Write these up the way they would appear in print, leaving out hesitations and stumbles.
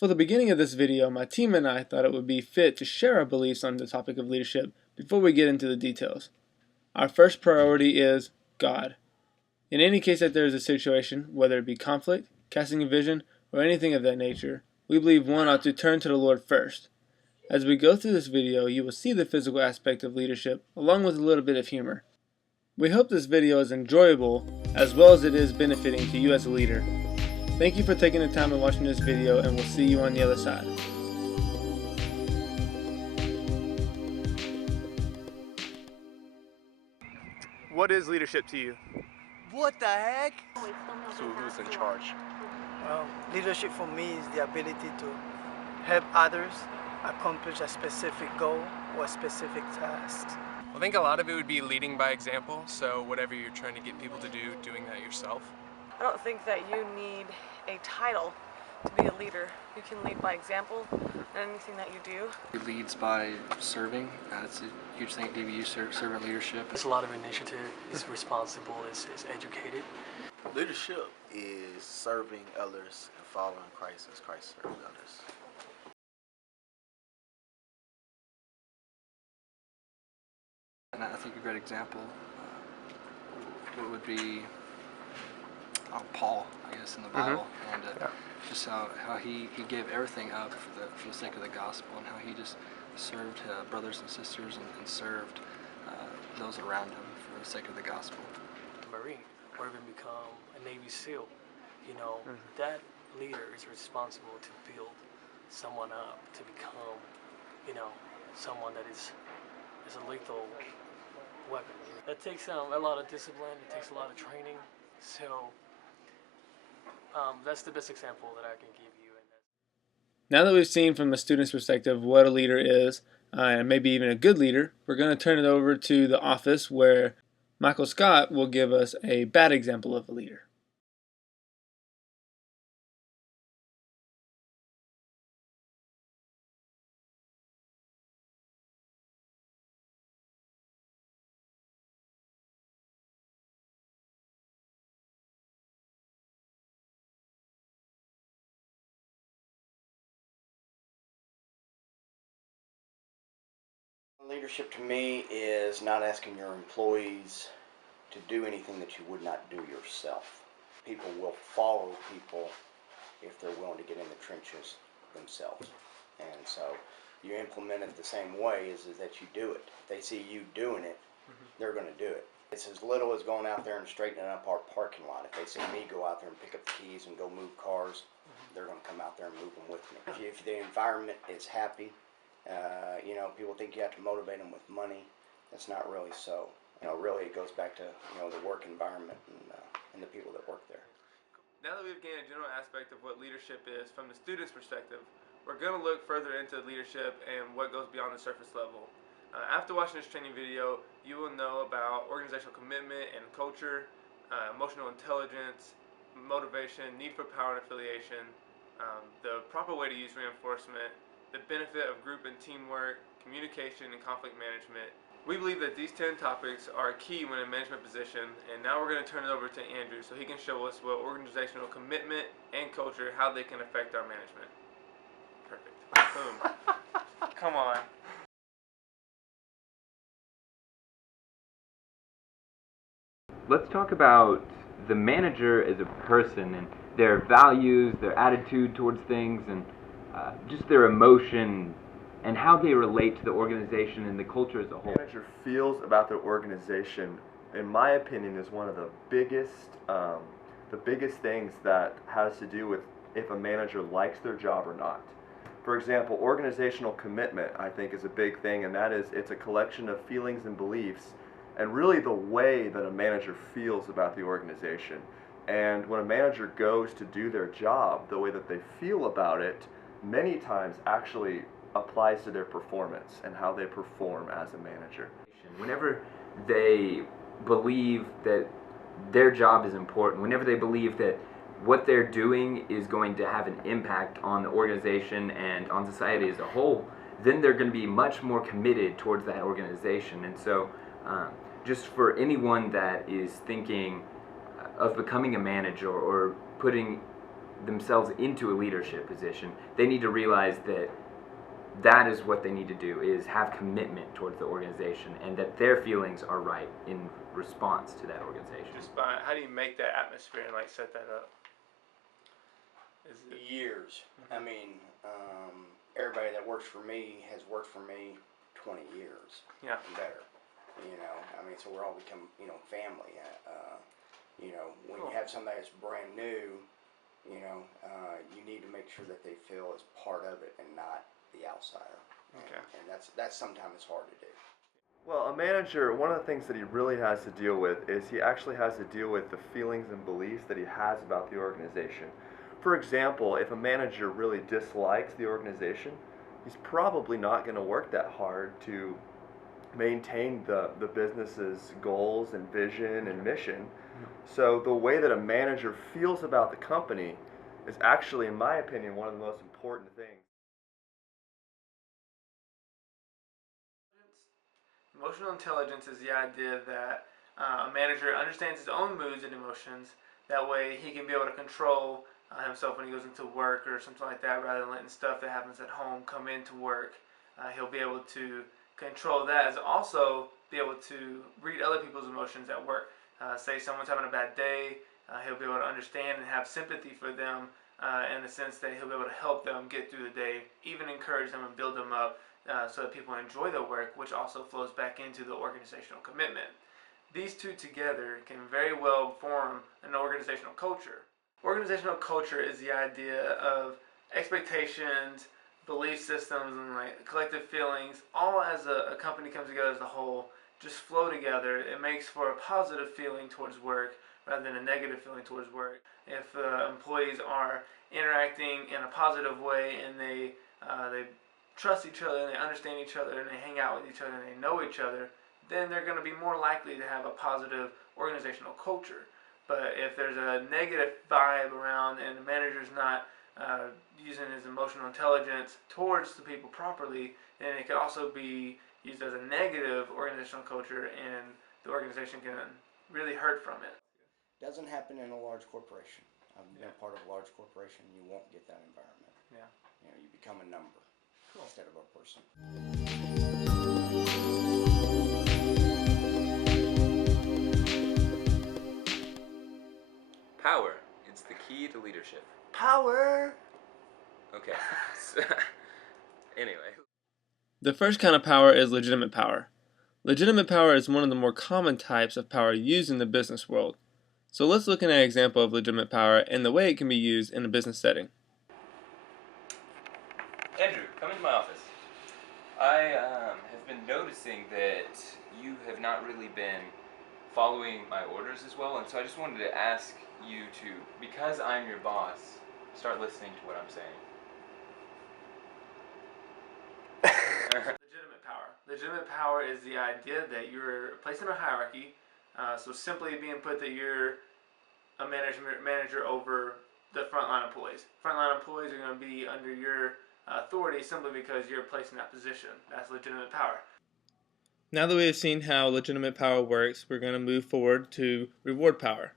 For the beginning of this video, my team and I thought it would be fit to share our beliefs on the topic of leadership before we get into the details. Our first priority is God. In any case that there is a situation, whether it be conflict, casting a vision, or anything of that nature, we believe one ought to turn to the Lord first. As we go through this video, you will see the physical aspect of leadership, along with a little bit of humor. We hope this video is enjoyable, as well as it is benefiting to you as a leader. Thank you for taking the time and watching this video, and we'll see you on the other side. What is leadership to you? What the heck? So who's in charge? Well, leadership for me is the ability to help others accomplish a specific goal or a specific task. I think a lot of it would be leading by example, so whatever you're trying to get people to do, doing that yourself. I don't think that you need a title to be a leader. You can lead by example in anything that you do. He leads by serving. That's a huge thing at DBU, servant leadership. There's a lot of initiative, is responsible, is educated. Leadership is serving others and following Christ as Christ served others. And I think a great example would be Paul, I guess, in the Bible, and just how he gave everything up for the sake of the gospel, and how he just served brothers and sisters and served those around him for the sake of the gospel. Marine, or even become a Navy SEAL, you know, that leader is responsible to build someone up to become, you know, someone that is a lethal weapon. That takes a lot of discipline, it takes a lot of training, so that's the best example that I can give you. Now that we've seen from the student's perspective what a leader is, and maybe even a good leader, we're going to turn it over to the office where Michael Scott will give us a bad example of a leader. Leadership to me is not asking your employees to do anything that you would not do yourself. People will follow people if they're willing to get in the trenches themselves. And so you implement it the same way is that you do it. If they see you doing it, they're going to do it. It's as little as going out there and straightening up our parking lot. If they see me go out there and pick up the keys and go move cars, they're going to come out there and move them with me. If the environment is happy, you know, people think you have to motivate them with money. That's not really so. You know, really it goes back to, you know, the work environment and the people that work there. Now that we've gained a general aspect of what leadership is from the student's perspective, we're going to look further into leadership and what goes beyond the surface level. After watching this training video, you will know about organizational commitment and culture, emotional intelligence, motivation, need for power and affiliation, the proper way to use reinforcement, the benefit of group and teamwork, communication, and conflict management. We believe that these 10 topics are key when in a management position, and now we're going to turn it over to Andrew so he can show us what organizational commitment and culture, how they can affect our management. Perfect. Boom. Come on. Let's talk about the manager as a person and their values, their attitude towards things, and just their emotion and how they relate to the organization and the culture as a whole. The manager feels about their organization, in my opinion, is one of the biggest things that has to do with if a manager likes their job or not. For example, organizational commitment, I think, is a big thing, and that is it's a collection of feelings and beliefs and really the way that a manager feels about the organization. And when a manager goes to do their job, the way that they feel about it many times actually applies to their performance and how they perform as a manager. Whenever they believe that their job is important, whenever they believe that what they're doing is going to have an impact on the organization and on society as a whole, then they're going to be much more committed towards that organization. And so just for anyone that is thinking of becoming a manager or putting themselves into a leadership position, they need to realize that that is what they need to do, is have commitment towards the organization, and that their feelings are right in response to that organization. Just by, how do you make that atmosphere and like set that up? Years. I mean, everybody that works for me has worked for me 20 years. Yeah. And better. You know, I mean, so we're all become, family. You know, when you have somebody that's brand new, you need to make sure that they feel as part of it and not the outsider. Okay. And that's sometimes hard to do. Well, a manager, one of the things that he really has to deal with is he actually has to deal with the feelings and beliefs that he has about the organization. For example, if a manager really dislikes the organization, he's probably not going to work that hard to maintain the business's goals and vision and mission. So the way that a manager feels about the company is actually, in my opinion, one of the most important things. Emotional intelligence is the idea that a manager understands his own moods and emotions. That way he can be able to control himself when he goes into work or something like that, rather than letting stuff that happens at home come into work. He'll be able to control that, as also be able to read other people's emotions at work. Say someone's having a bad day, he'll be able to understand and have sympathy for them in the sense that he'll be able to help them get through the day, even encourage them and build them up so that people enjoy their work, which also flows back into the organizational commitment. These two together can very well form an organizational culture. Organizational culture is the idea of expectations, belief systems, and like collective feelings, all as a company comes together as a whole, just flow together. It makes for a positive feeling towards work rather than a negative feeling towards work. If employees are interacting in a positive way and they trust each other and they understand each other and they hang out with each other and they know each other, then they're going to be more likely to have a positive organizational culture. But if there's a negative vibe around and the manager's not using his emotional intelligence towards the people properly, then it could also be used as a negative organizational culture, and the organization can really hurt from it. Doesn't happen in a large corporation. I've been a part of a large corporation. You won't get that environment. Yeah. You become a number instead of a person. Power. It's the key to leadership. Power! Okay. Anyway. The first kind of power is legitimate power. Legitimate power is one of the more common types of power used in the business world. So let's look at an example of legitimate power and the way it can be used in a business setting. Andrew, come into my office. I have been noticing that you have not really been following my orders as well, and so I just wanted to ask you to, because I'm your boss, start listening to what I'm saying. Legitimate power. Legitimate power is the idea that you're placed in a hierarchy. So simply being put that you're a manager over the frontline employees. Frontline employees are going to be under your authority simply because you're placed in that position. That's legitimate power. Now that we have seen how legitimate power works, we're going to move forward to reward power.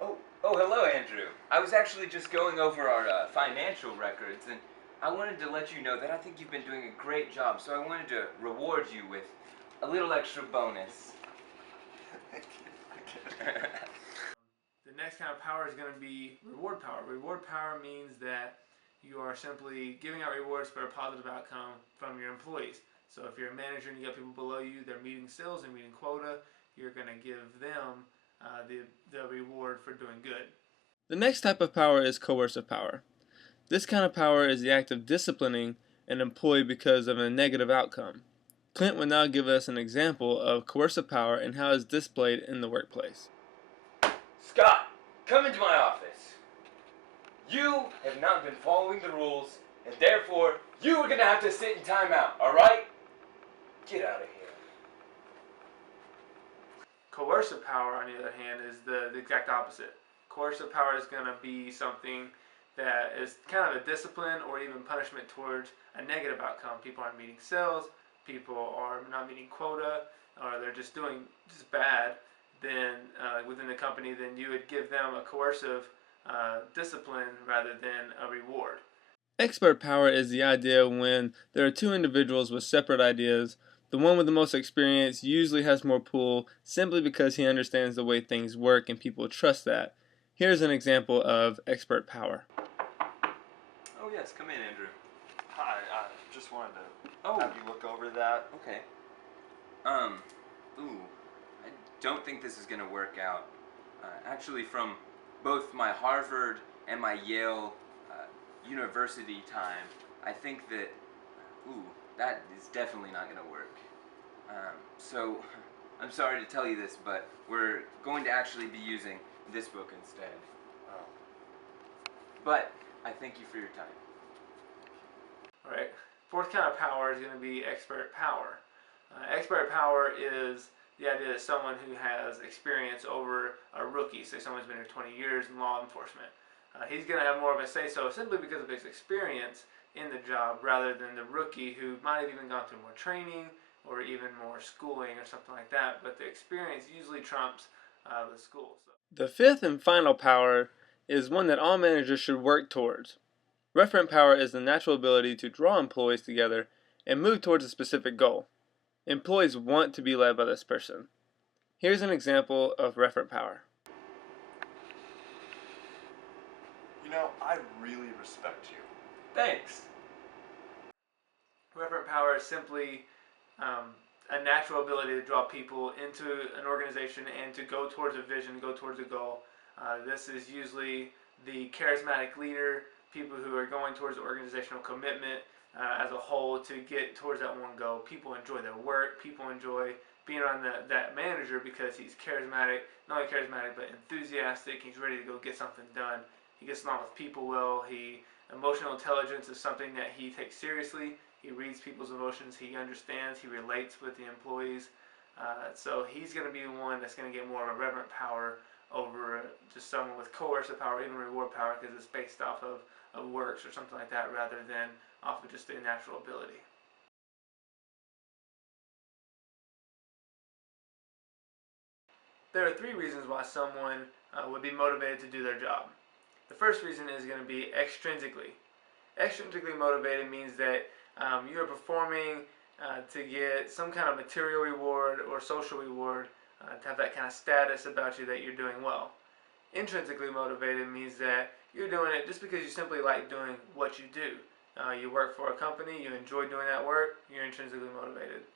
Oh, hello, Andrew. I was actually just going over our financial records, and I wanted to let you know that I think you've been doing a great job, so I wanted to reward you with a little extra bonus. The next kind of power is going to be reward power. Reward power means that you are simply giving out rewards for a positive outcome from your employees. So if you're a manager and you got people below you, they're meeting sales and meeting quota, you're going to give them the reward for doing good. The next type of power is coercive power. This kind of power is the act of disciplining an employee because of a negative outcome. Clint will now give us an example of coercive power and how it's displayed in the workplace. Scott, come into my office. You have not been following the rules, and therefore you are going to have to sit in timeout, alright? Get out of here. Coercive power, on the other hand, is the exact opposite. Coercive power is going to be something that is kind of a discipline or even punishment towards a negative outcome. People aren't meeting sales, people are not meeting quota, or they're just doing just bad. Then within the company, then you would give them a coercive discipline rather than a reward. Expert power is the idea when there are two individuals with separate ideas. The one with the most experience usually has more pull simply because he understands the way things work and people trust that. Here's an example of expert power. Oh yes, come in, Andrew. Hi, I just wanted to Oh. have you look over that. Okay. Ooh, I don't think this is gonna work out. Actually, from both my Harvard and my Yale university time, I think that, that is definitely not gonna work. So, I'm sorry to tell you this, but we're going to actually be using this book instead. Oh. But I thank you for your time. Alright, fourth kind of power is going to be expert power. Expert power is the idea that someone who has experience over a rookie, say someone's been here 20 years in law enforcement. He's going to have more of a say-so simply because of his experience in the job rather than the rookie who might have even gone through more training or even more schooling or something like that, but the experience usually trumps the school. So. The fifth and final power is one that all managers should work towards. Referent power is the natural ability to draw employees together and move towards a specific goal. Employees want to be led by this person. Here's an example of referent power. You know, I really respect you. Thanks. Referent power is simply a natural ability to draw people into an organization and to go towards a vision, go towards a goal. This is usually the charismatic leader, people who are going towards organizational commitment as a whole to get towards that one goal. People enjoy their work. People enjoy being around that manager because he's charismatic, not only charismatic, but enthusiastic. He's ready to go get something done. He gets along with people well. Emotional intelligence is something that he takes seriously. He reads people's emotions. He understands. He relates with the employees. So he's going to be the one that's going to get more of a reverent power over just someone with coercive power, even reward power, because it's based off of works or something like that rather than off of just their natural ability. There are three reasons why someone would be motivated to do their job. The first reason is going to be extrinsically. Extrinsically motivated means that you are performing to get some kind of material reward or social reward, to have that kind of status about you that you're doing well. Intrinsically motivated means that you're doing it just because you simply like doing what you do. You work for a company, you enjoy doing that work, you're intrinsically motivated.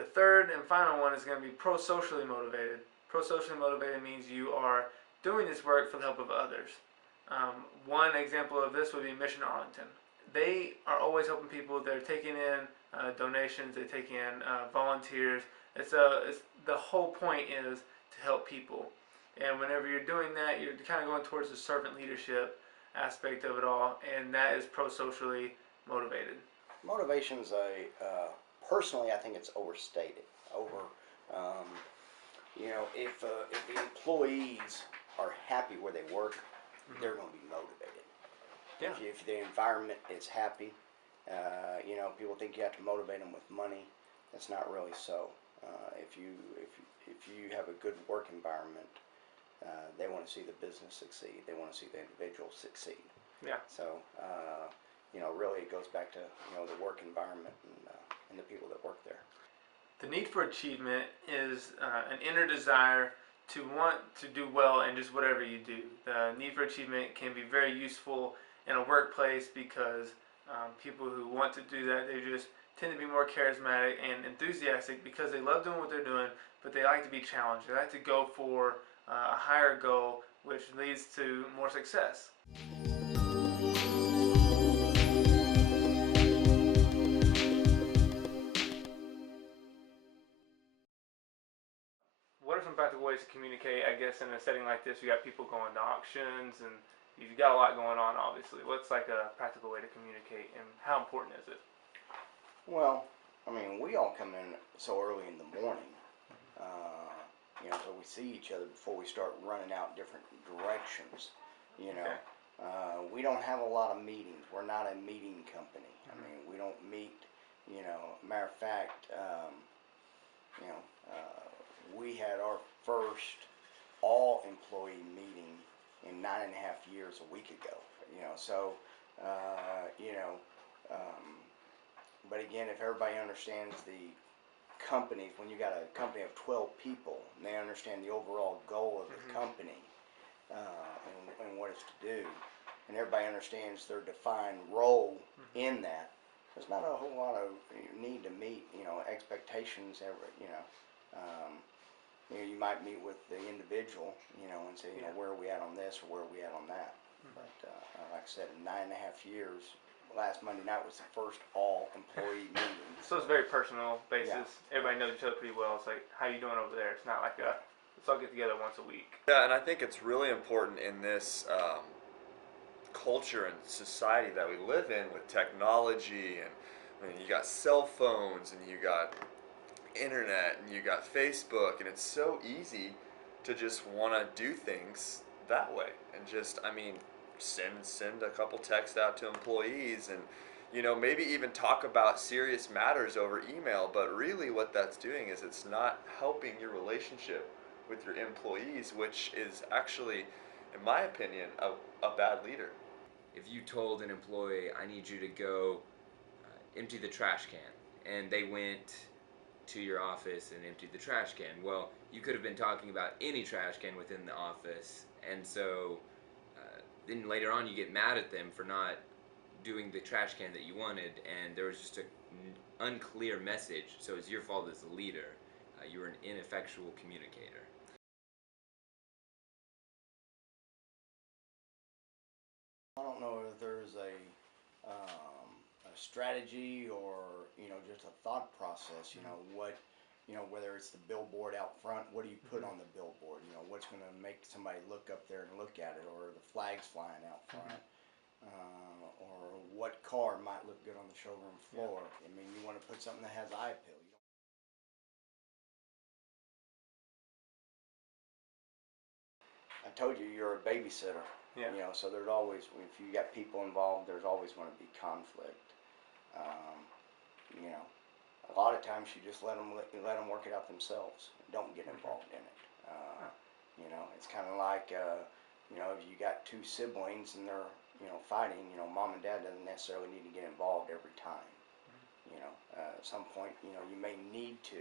The third and final one is going to be pro-socially motivated. Pro-socially motivated means you are doing this work for the help of others. One example of this would be Mission Arlington. They are always helping people. They're taking in donations. They take in volunteers. The whole point is to help people. And whenever you're doing that, you're kind of going towards the servant leadership aspect of it all, and that is pro-socially motivated. Motivation's personally, I think it's overstated. If the employees are happy where they work, they're going to be motivated. Yeah. If the environment is happy, people think you have to motivate them with money. That's not really so. If you have a good work environment, they want to see the business succeed. They want to see the individual succeed. Yeah. So, really it goes back to, the work environment and the people that work there. The need for achievement is an inner desire to want to do well in just whatever you do. The need for achievement can be very useful in a workplace because people who want to do that, they just tend to be more charismatic and enthusiastic because they love doing what they're doing, but they like to be challenged. They like to go for a higher goal, which leads to more success. What are some practical ways to communicate, I guess, in a setting like this? You got people going to auctions and you've got a lot going on, obviously. What's like a practical way to communicate, and how important is it? Well, we all come in so early in the morning, so we see each other before we start running out different directions, Okay. We don't have a lot of meetings. We're not a meeting company. We don't meet, matter of fact, we had our first all-employee meeting in 9.5 years a week ago. So but again, if everybody understands the company, when you got a company of 12 people and they understand the overall goal of the company and what it's to do, and everybody understands their defined role in that, there's not a whole lot of need to meet expectations you might meet with the individual and say where are we at on this or where are we at on that. But like I said, in 9.5 years, last Monday night was the first all-employee meeting. So it's very personal basis. Yeah. Everybody knows each other pretty well. It's like, how you doing over there? It's not like let's all get together once a week. Yeah, and I think it's really important in this culture and society that we live in with technology, and I mean, you got cell phones and you got internet and you got Facebook, and it's so easy to just want to do things that way and just, send a couple texts out to employees and maybe even talk about serious matters over email, but really what that's doing is it's not helping your relationship with your employees, which is actually, in my opinion, a bad leader. If you told an employee, I need you to go empty the trash can, and they went to your office and emptied the trash can, well, you could have been talking about any trash can within the office, and so then later on you get mad at them for not doing the trash can that you wanted, and there was just an unclear message, so it's your fault as a leader. You were an ineffectual communicator. I don't know if there's a strategy or just a thought process. Whether it's the billboard out front, what do you put on the billboard? What's going to make somebody look up there and look at it, or the flags flying out front, or what car might look good on the showroom floor. You want to put something that has eye appeal. I told you you're a babysitter. Yeah. So there's always, if you got people involved, there's always going to be conflict. A lot of times you just let them work it out themselves. Don't get involved in it. It's kind of like if you got two siblings and they're fighting, mom and dad doesn't necessarily need to get involved every time. At some point, you may need to,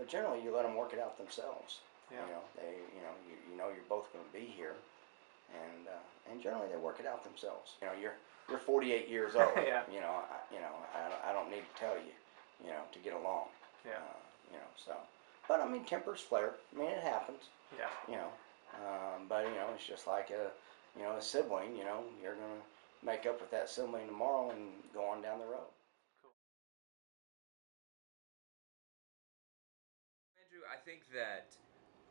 but generally you let them work it out themselves. Yeah. You're both going to be here, and generally they work it out themselves. You're 48 years old. Yeah. I don't need to tell you, to get along. Yeah. But tempers flare. It happens. Yeah. But it's just like a sibling. You're gonna make up with that sibling tomorrow and go on down the road. Andrew, I think that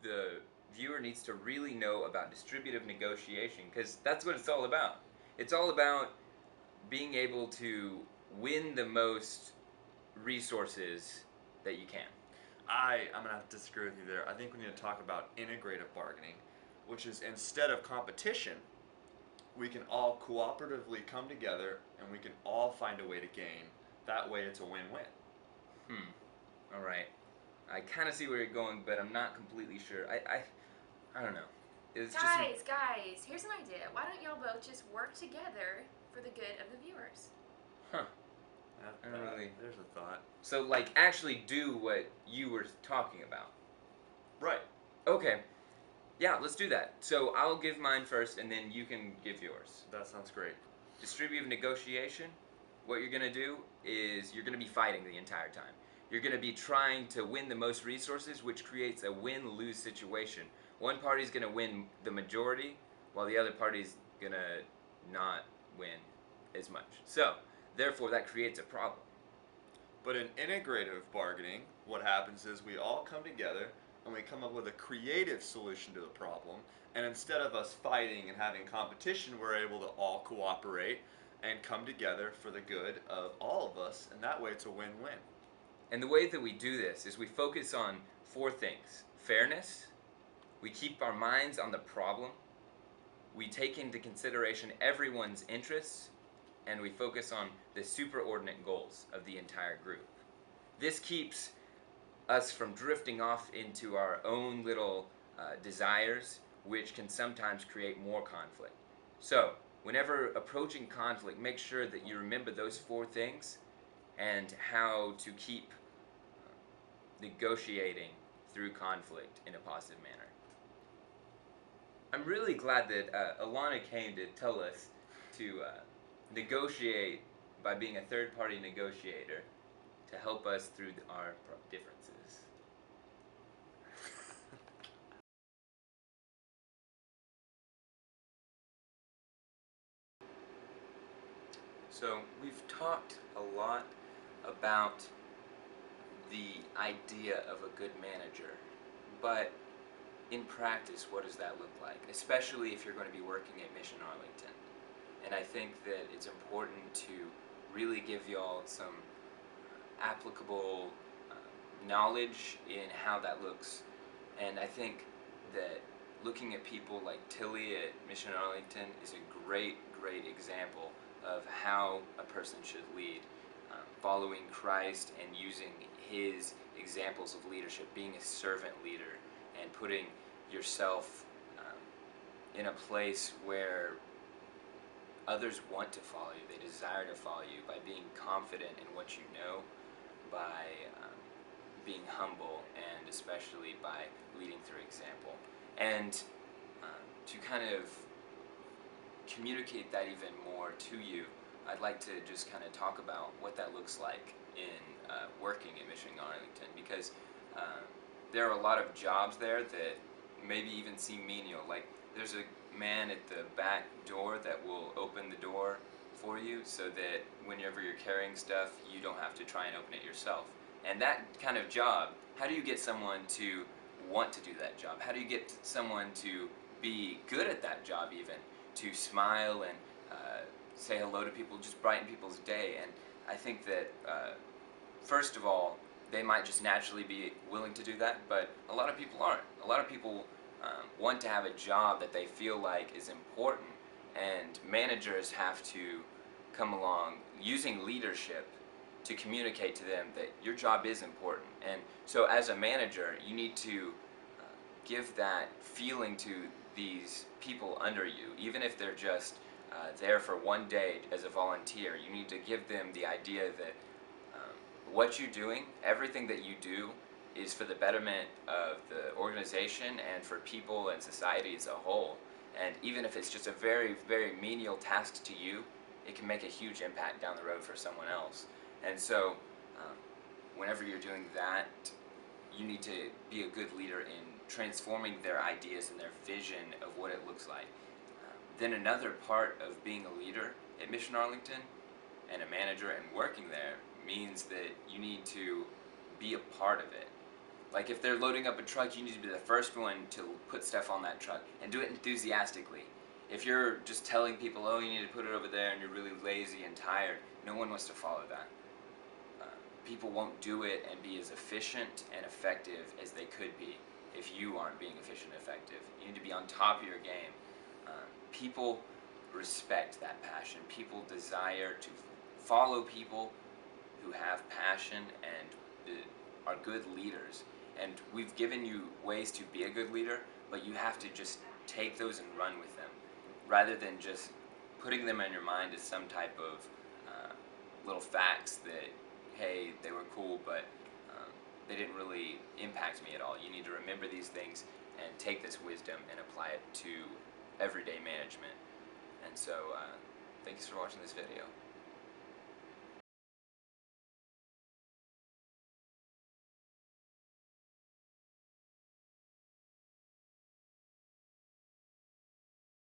the viewer needs to really know about distributive negotiation, because that's what it's all about. It's all about being able to win the most resources that you can. I'm going to have to disagree with you there. I think we need to talk about integrative bargaining, which is instead of competition, we can all cooperatively come together and we can all find a way to gain. That way it's a win-win. All right. I kind of see where you're going, but I'm not completely sure. I don't know. It's Guys, here's an idea. Why don't y'all both just work together for the good of the viewers? There's a thought. So, actually do what you were talking about. Right. Okay. Yeah, let's do that. So I'll give mine first, and then you can give yours. That sounds great. Distributive negotiation, what you're going to do is you're going to be fighting the entire time. You're going to be trying to win the most resources, which creates a win-lose situation. One party's going to win the majority, while the other party's going to not win as much. So, therefore, that creates a problem. But in integrative bargaining, what happens is we all come together and we come up with a creative solution to the problem, and instead of us fighting and having competition, we're able to all cooperate and come together for the good of all of us, and that way it's a win-win. And the way that we do this is we focus on 4 things. Fairness, we keep our minds on the problem, we take into consideration everyone's interests, and we focus on the superordinate goals of the entire group. This keeps us from drifting off into our own little desires which can sometimes create more conflict. So, whenever approaching conflict, make sure that you remember those 4 things and how to keep negotiating through conflict in a positive manner. I'm really glad that Alana came to tell us to negotiate by being a third-party negotiator to help us through our differences. So we've talked a lot about the idea of a good manager, but in practice, what does that look like? Especially if you're going to be working at Mission Arlington. And I think that it's important to really give y'all some applicable knowledge in how that looks. And I think that looking at people like Tilly at Mission Arlington is a great example of how a person should lead, following Christ and using his examples of leadership, being a servant leader and putting yourself in a place where others want to follow you, they desire to follow you, by being confident in what you know, by being humble, and especially by leading through example. And to kind of communicate that even more to you, I'd like to just kind of talk about what that looks like in working at Mission Arlington, because there are a lot of jobs there that maybe even seem menial. Like, there's a man at the back door that will open the door for you so that whenever you're carrying stuff, you don't have to try and open it yourself. And that kind of job, how do you get someone to want to do that job? How do you get someone to be good at that job even? To smile and say hello to people, just brighten people's day. And I think that, first of all, they might just naturally be willing to do that, but a lot of people aren't. A lot of people want to have a job that they feel like is important, and managers have to come along using leadership to communicate to them that your job is important. And so as a manager, you need to give that feeling to these people under you, even if they're just there for one day as a volunteer. You need to give them the idea that what you're doing, everything that you do, is for the betterment of the organization and for people and society as a whole. And even if it's just a very menial task to you, it can make a huge impact down the road for someone else. And so whenever you're doing that, you need to be a good leader in transforming their ideas and their vision of what it looks like. Then another part of being a leader at Mission Arlington and a manager and working there means that you need to be a part of it. Like, if they're loading up a truck, you need to be the first one to put stuff on that truck and do it enthusiastically. If you're just telling people, oh, you need to put it over there, and you're really lazy and tired, no one wants to follow that. People won't do it and be as efficient and effective as they could be if you aren't being efficient and effective. You need to be on top of your game. People respect that passion. People desire to follow people who have passion and are good leaders. And we've given you ways to be a good leader, but you have to just take those and run with them, rather than just putting them in your mind as some type of little facts that, hey, they were cool, but they didn't really impact me at all. You need to remember these things and take this wisdom and apply it to everyday management. And so, thanks for watching this video.